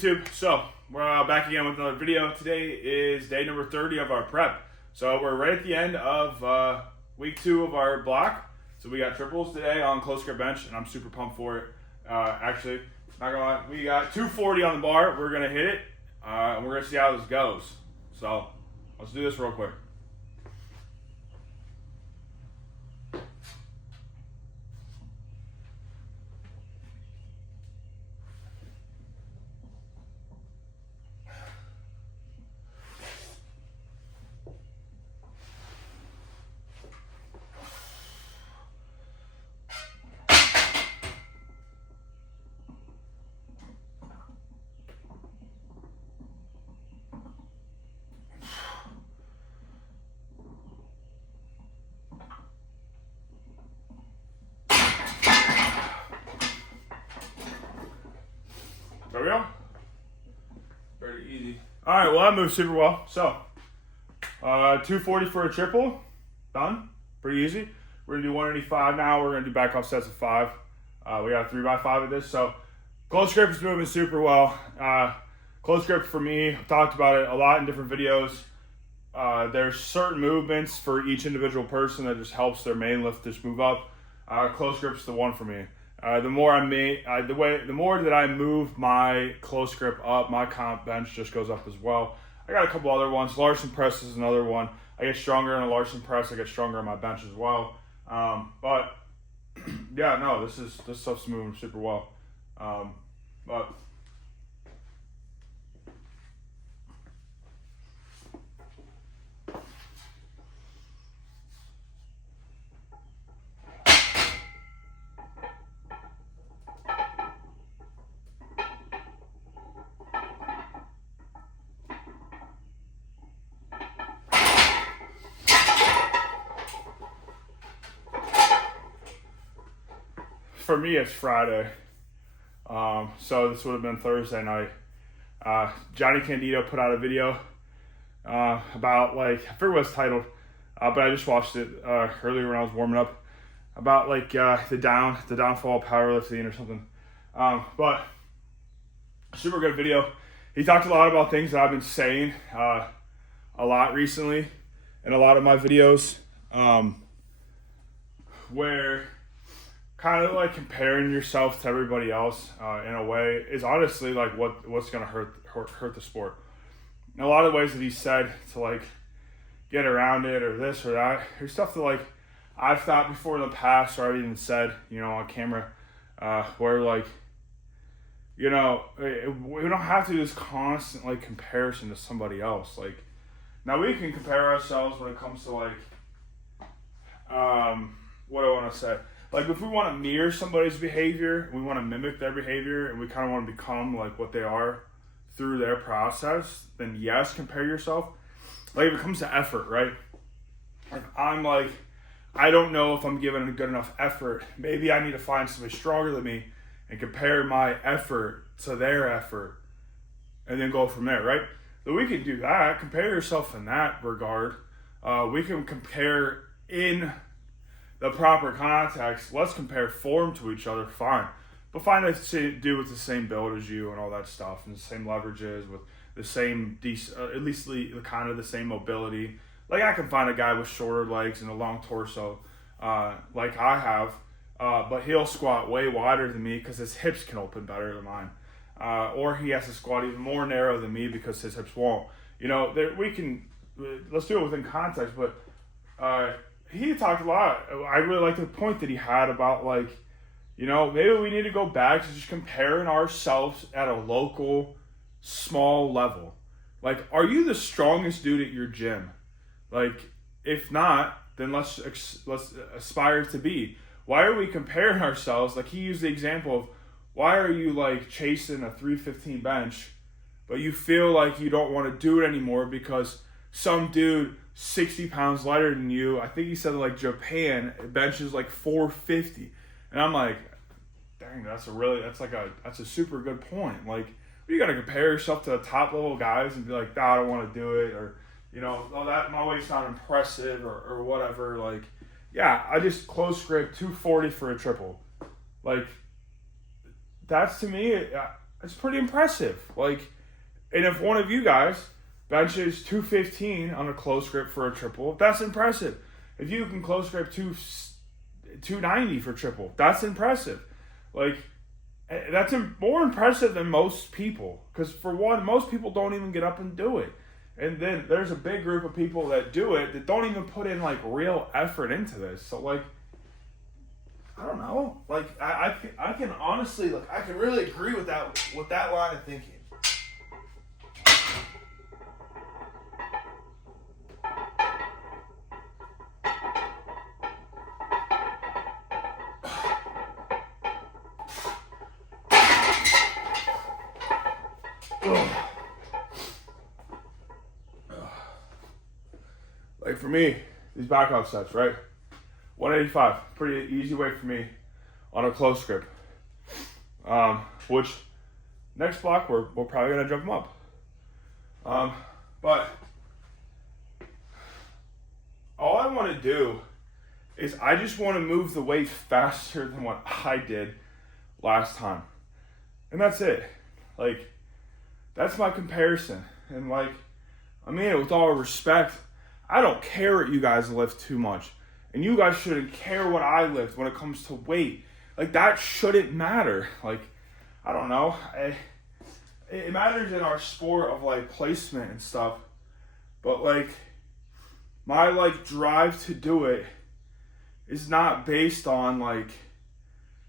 YouTube. So we're back again with another video. Today is day number 30 of our prep. So we're right at the end of week 2 of our block. So we got triples today on close grip bench, and I'm super pumped for it. Actually, not gonna lie, we got 240 on the bar. We're gonna hit it, and we're gonna see how this goes. So let's do this real quick. There we go. Pretty easy. All right, well that moves super well. So 240 for a triple, done. Pretty easy. We're gonna do 185 now. We're gonna do back off sets of 5. We got a 3x5 of this. So close grip is moving super well. Close grip for me, I've talked about it a lot in different videos. There's certain movements for each individual person that just helps their main lift just move up. Close grip's the one for me. The more that I move my close grip up, my comp bench just goes up as well. I got a couple other ones. Larson press is another one. I get stronger in a Larson press. I get stronger on my bench as well. But yeah, no, this stuff's moving super well. But for me, it's Friday. So this would have been Thursday night. Johnny Candido put out a video about, like, I forget what it's titled, but I just watched it earlier when I was warming up, about like the downfall of powerlifting or something. But super good video. He talked a lot about things that I've been saying a lot recently in a lot of my videos, where kind of like comparing yourself to everybody else in a way is honestly like what's gonna hurt the sport. In a lot of ways that he said to like get around it or this or that. There's stuff that like I've thought before in the past, or I've even said, on camera, where like, we don't have to do this constant like comparison to somebody else. Like, now we can compare ourselves when it comes to like, what do I want to say? Like, if we want to mirror somebody's behavior, we want to mimic their behavior, and we kind of want to become like what they are through their process, then yes, compare yourself. Like, if it comes to effort, right? If I'm like, I don't know if I'm giving a good enough effort. Maybe I need to find somebody stronger than me and compare my effort to their effort and then go from there, right? So we can do that. Compare yourself in that regard. We can compare in the proper context. Let's compare form to each other, fine. But find a dude with the same build as you and all that stuff, and the same leverages, with the same, at least kind of the same mobility. Like, I can find a guy with shorter legs and a long torso, like I have, but he'll squat way wider than me because his hips can open better than mine. Or he has to squat even more narrow than me because his hips won't. Let's do it within context, but he talked a lot. I really like the point that he had about, like, maybe we need to go back to just comparing ourselves at a local, small level. Like, are you the strongest dude at your gym? Like, if not, then let's aspire to be. Why are we comparing ourselves? Like, he used the example of, why are you like chasing a 315 bench, but you feel like you don't want to do it anymore because some dude 60 pounds lighter than you, I think he said like Japan, benches like 450. And I'm like, dang, that's a super good point. Like, you got to compare yourself to the top level guys and be like, I don't want to do it, or, oh, that my weight's not impressive, or whatever. Like, yeah, I just close grip 240 for a triple. Like, that's, to me, It's pretty impressive. Like, and if one of you guys benches 215 on a close grip for a triple, that's impressive. If you can close grip 290 for triple, that's impressive. Like, that's more impressive than most people. Because for one, most people don't even get up and do it. And then there's a big group of people that do it that don't even put in like real effort into this. So like, I don't know. Like I can honestly, like, I can really agree with that line of thinking. Like for me, these back up sets, right? 185, pretty easy weight for me on a close grip. Which next block we're probably gonna jump them up. But all I want to do is I just want to move the weight faster than what I did last time, and that's it. Like, that's my comparison. And like, I mean it with all respect. I don't care what you guys lift too much. And you guys shouldn't care what I lift when it comes to weight. Like, that shouldn't matter. Like, I don't know. It matters in our sport of, like, placement and stuff. But, like, my, like, drive to do it is not based on, like,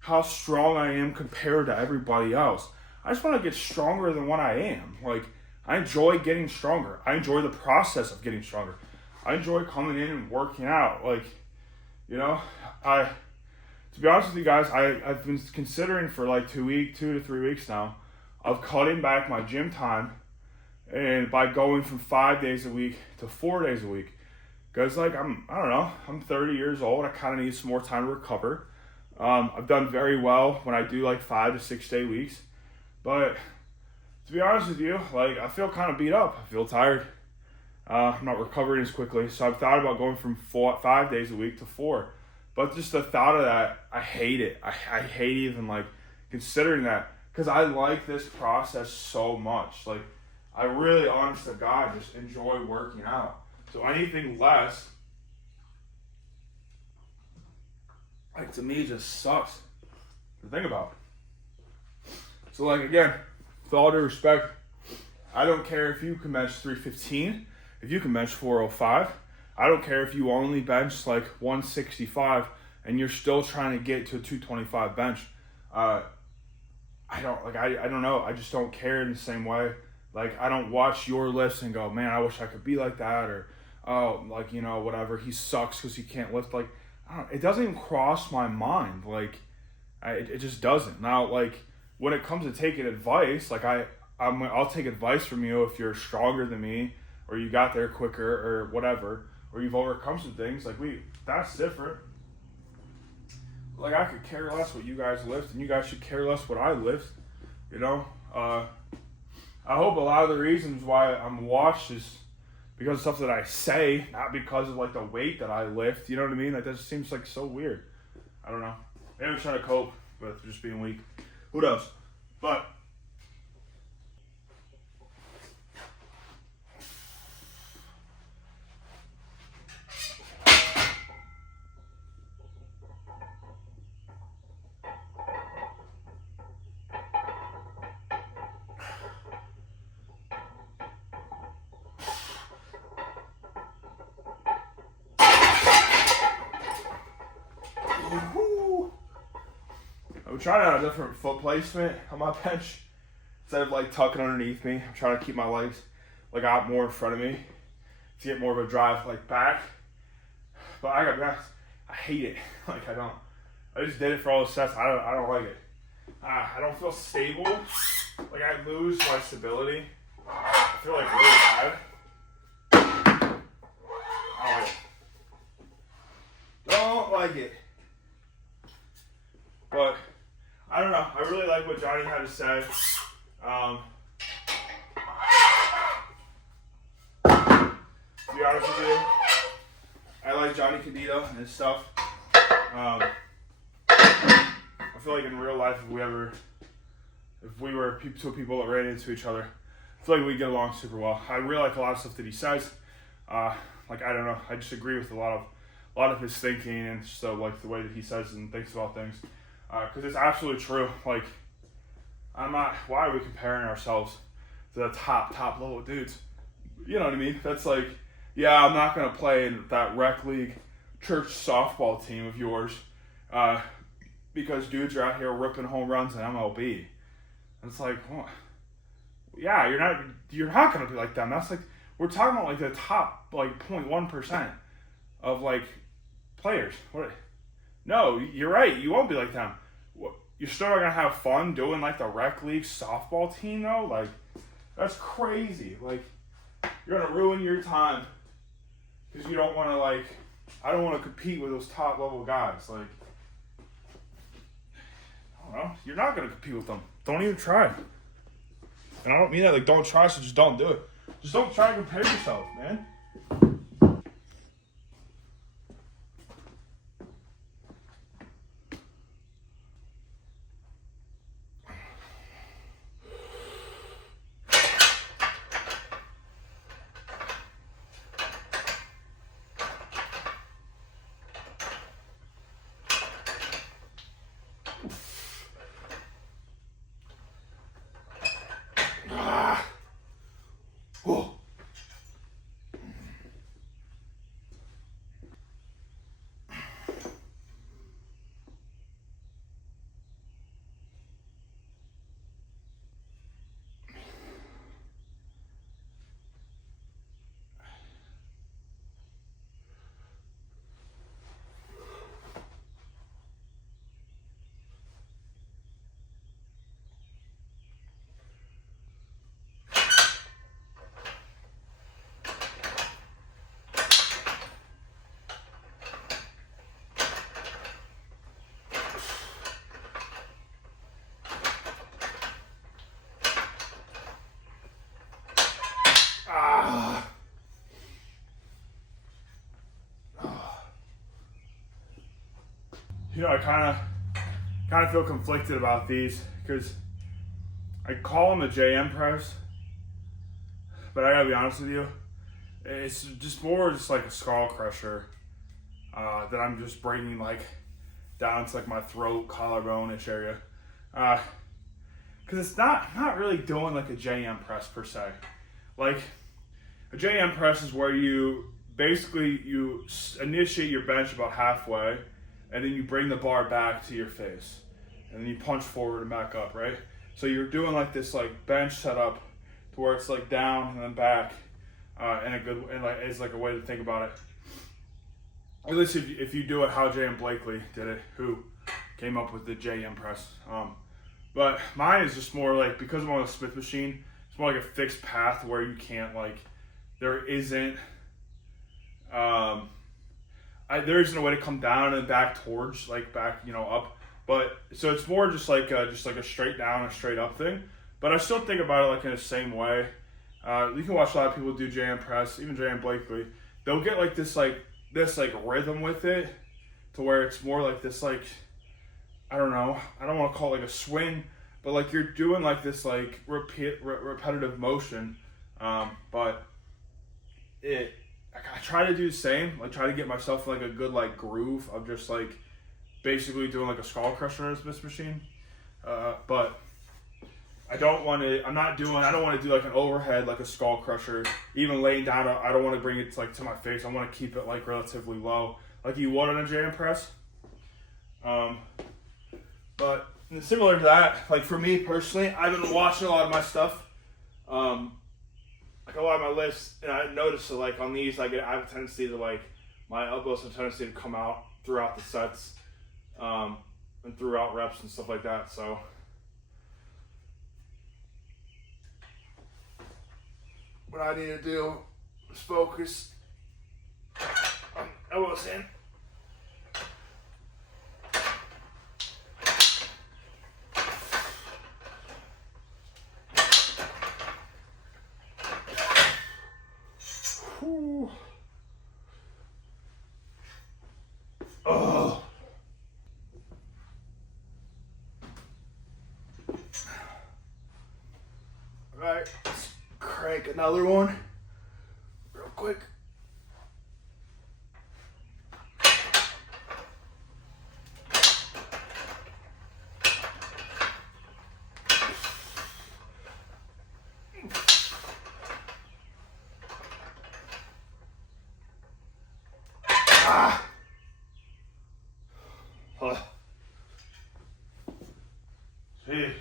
how strong I am compared to everybody else. I just want to get stronger than what I am. Like, I enjoy getting stronger. I enjoy the process of getting stronger. I enjoy coming in and working out. Like, you know, to be honest with you guys, I've been considering for like 2 to 3 weeks now of cutting back my gym time, and by going from 5 days a week to 4 days a week. Because like, I'm 30 years old. I kind of need some more time to recover. I've done very well when I do like 5 to 6 day weeks. But to be honest with you, like, I feel kind of beat up. I feel tired. I'm not recovering as quickly, so I've thought about going from 5 days a week to 4. But just the thought of that, I hate it. I hate even like considering that, because I like this process so much. Like, I really, honest to God, just enjoy working out. So anything less, like, to me, just sucks to think about. So like, again, with all due respect, I don't care if you can bench 315. If you can bench 405, I don't care if you only bench like 165 and you're still trying to get to a 225 bench. I don't know. I just don't care in the same way. Like, I don't watch your lifts and go, man, I wish I could be like that, or, oh, like, you know, whatever, he sucks because he can't lift. Like, it doesn't even cross my mind. Like, it just doesn't. Now, like, when it comes to taking advice, like, I'll take advice from you if you're stronger than me, or you got there quicker, or whatever, or you've overcome some things. Like, that's different. Like, I could care less what you guys lift, and you guys should care less what I lift. You know, I hope a lot of the reasons why I'm watched is because of stuff that I say, not because of like the weight that I lift. You know what I mean? Like, that just seems like so weird. I don't know. Maybe I'm trying to cope with just being weak. Who knows? But I'm trying out a different foot placement on my bench. Instead of like tucking underneath me, I'm trying to keep my legs like out more in front of me to get more of a drive like back. But I hate it. Like, I just did it for all the sets. I don't like it. I don't feel stable. Like, I lose my stability. I feel like really bad. Don't like it. But I don't know. I really like what Johnny had to say. To be honest with you, I like Johnny Cadito and his stuff. I feel like in real life, if if we were two people that ran into each other, I feel like we get along super well. I really like a lot of stuff that he says. Like, I don't know, I just agree with a lot of his thinking, and so like the way that he says and thinks about things, because it's absolutely true. Like, why are we comparing ourselves to the top level dudes? You know what I mean? That's like, yeah, I'm not gonna play in that rec league church softball team of yours, because dudes are out here ripping home runs in MLB. And it's like, well, yeah, you're not gonna be like them. That's like, we're talking about like the top like 0.1% of like players. What? No, you're right. You won't be like them. You're still not gonna have fun doing like the rec league softball team though. Like, that's crazy. Like, you're gonna ruin your time because you don't want to like. I don't want to compete with those top level guys. Like, I don't know. You're not gonna compete with them. Don't even try. And I don't mean that like don't try, so just don't do it. Just don't try to compare yourself, man. You know, I kind of feel conflicted about these because I call them a JM press, but I gotta be honest with you, it's just more just like a skull crusher that I'm just bringing like down to like my throat, collarbone-ish area, because it's not really doing like a JM press per se. Like, a JM press is where you initiate your bench about halfway, and then you bring the bar back to your face, and then you punch forward and back up, right? So you're doing like this like bench setup to where it's like down and then back, and like it's like a way to think about it. At least if you do it how J.M. Blakely did it, who came up with the JM press. But mine is just more like, because I'm on a Smith machine, it's more like a fixed path where you can't like, there isn't a way to come down and back towards like back, up. But so it's more just like a straight down, a straight up thing. But I still think about it like in the same way. You can watch a lot of people do JM press, even JM Blakely. They'll get like this rhythm with it, to where it's more like this like, I don't know, I don't want to call it like a swing, but like you're doing like this like repetitive motion. But I try to do the same, like try to get myself in like a good like groove of just like basically doing like a skull crusher in this machine. But I don't want to do like an overhead, like a skull crusher, even laying down. I don't want to bring it to my face. I want to keep it like relatively low, like you would on a JM press. But similar to that, like for me personally, I've been watching a lot of my stuff, like a lot of my lifts, and I noticed that like on these, I have a tendency to like, my elbows have a tendency to come out throughout the sets, and throughout reps and stuff like that. So what I need to do is focus on elbows in. Whew. Oh. crank another one real quick. Jeez.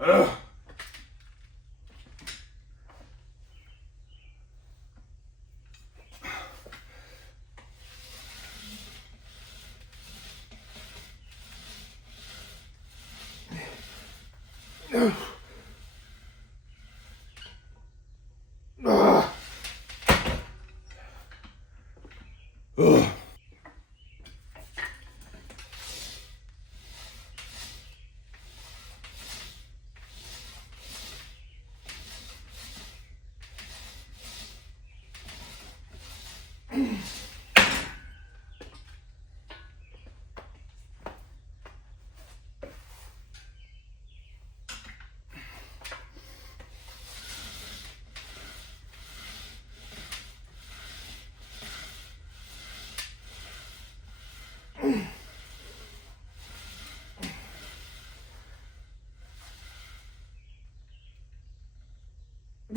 Ugh. Ugh.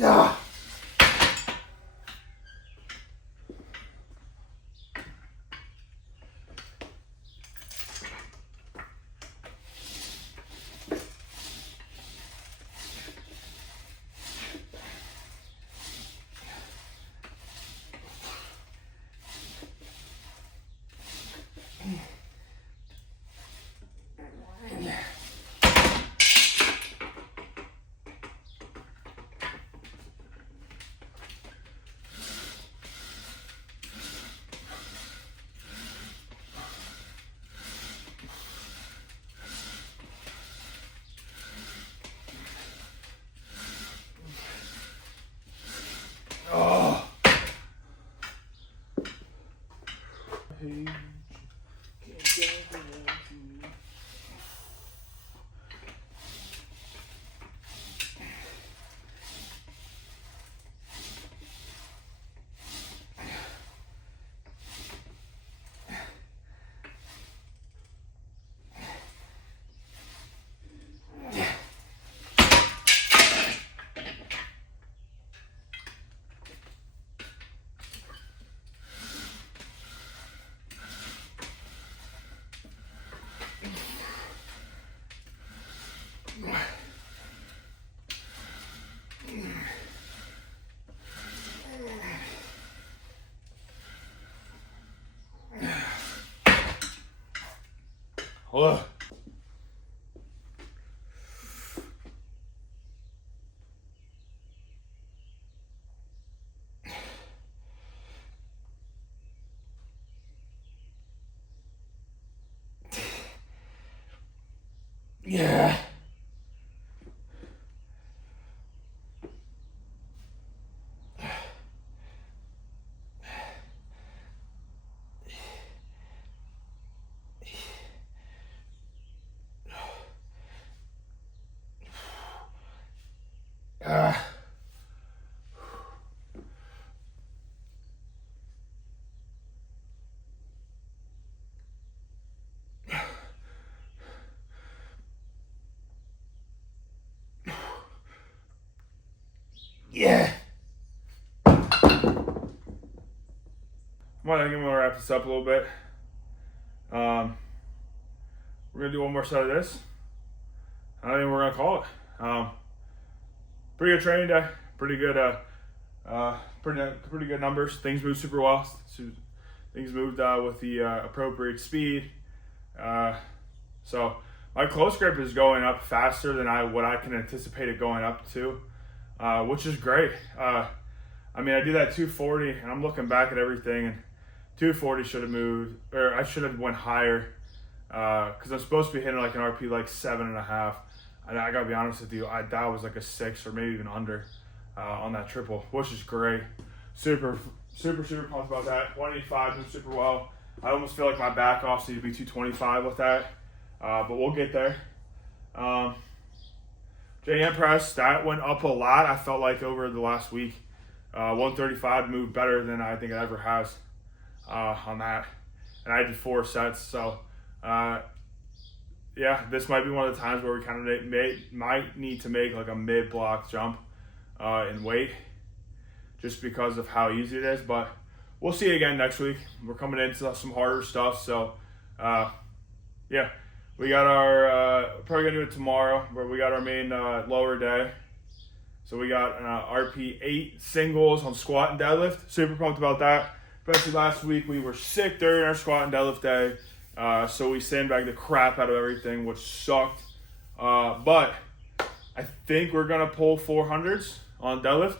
Ah. Oh. Ugh. Yeah. Yeah. Well, I think I'm gonna wrap this up a little bit. We're gonna do one more set of this. I think we're gonna call it. Pretty good training day. Pretty good. Pretty good numbers. Things moved super well. Things moved with the appropriate speed. So my close grip is going up faster than what I can anticipate it going up to, which is great. I mean, I do that 240, and I'm looking back at everything, and 240 should have moved, or I should have went higher, because I'm supposed to be hitting like an RP like 7.5. And I gotta be honest with you, that was like a 6 or maybe even under on that triple, which is great. Super pumped about that. 185 doing super well. I almost feel like my back offs need to be 225 with that, but we'll get there. JM press, that went up a lot. I felt like over the last week, 135 moved better than I think it ever has on that, and I did 4 sets. So yeah, this might be one of the times where we kind of might need to make like a mid-block jump in weight, just because of how easy it is. But we'll see again next week. We're coming into some harder stuff, so yeah. We got our, probably gonna do it tomorrow, where we got our main lower day. So we got RP8 singles on squat and deadlift. Super pumped about that. Especially last week, we were sick during our squat and deadlift day. So we sandbagged the crap out of everything, which sucked. But I think we're gonna pull 400s on deadlift.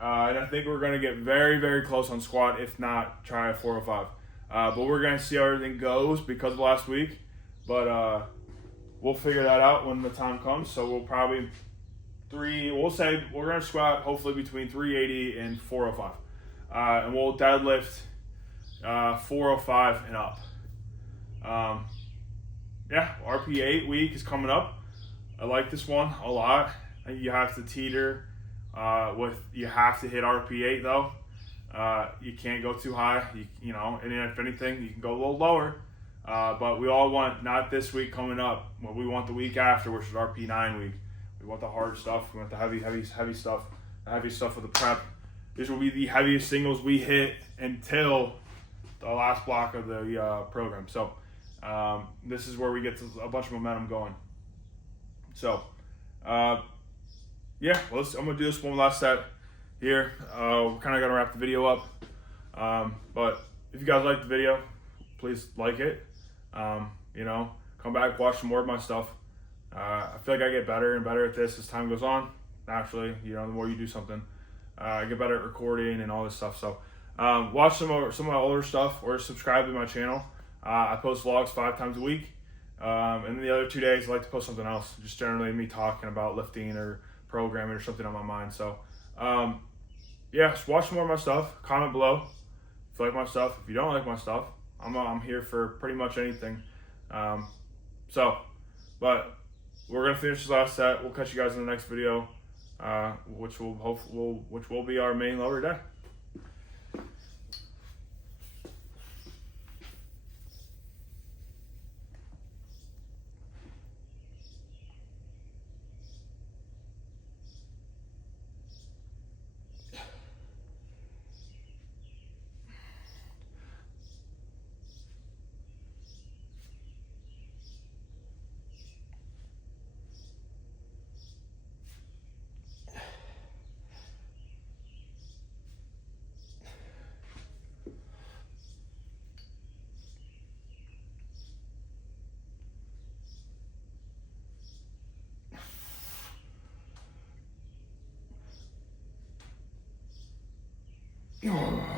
And I think we're gonna get very, very close on squat, if not try a 405. But we're gonna see how everything goes because of last week. But we'll figure that out when the time comes. So we'll probably we'll say we're gonna squat hopefully between 380 and 405, and we'll deadlift 405 and up. Yeah, RP8 week is coming up. I like this one a lot. You have to teeter you have to hit RP8 though. You can't go too high. You know, and if anything, you can go a little lower. But we all want, not this week coming up, but we want the week after, which is RP9 week. We want the hard stuff. We want the heavy stuff. The heavy stuff with the prep. These will be the heaviest singles we hit until the last block of the program. So this is where we get a bunch of momentum going. So yeah, I'm gonna do this one last set here. We're kind of gonna wrap the video up. But if you guys like the video, please like it. You know, come back, watch some more of my stuff. I feel like I get better and better at this as time goes on. Naturally, you know, the more you do something, I get better at recording and all this stuff. So, watch some of my older stuff or subscribe to my channel. I post vlogs 5 times a week. And then the other 2 days, I like to post something else. Just generally me talking about lifting or programming or something on my mind. So, yeah, just watch more of my stuff. Comment below if you like my stuff. If you don't like my stuff, I'm here for pretty much anything. But we're gonna finish this last set. We'll catch you guys in the next video, which will be our main lower day. Oh.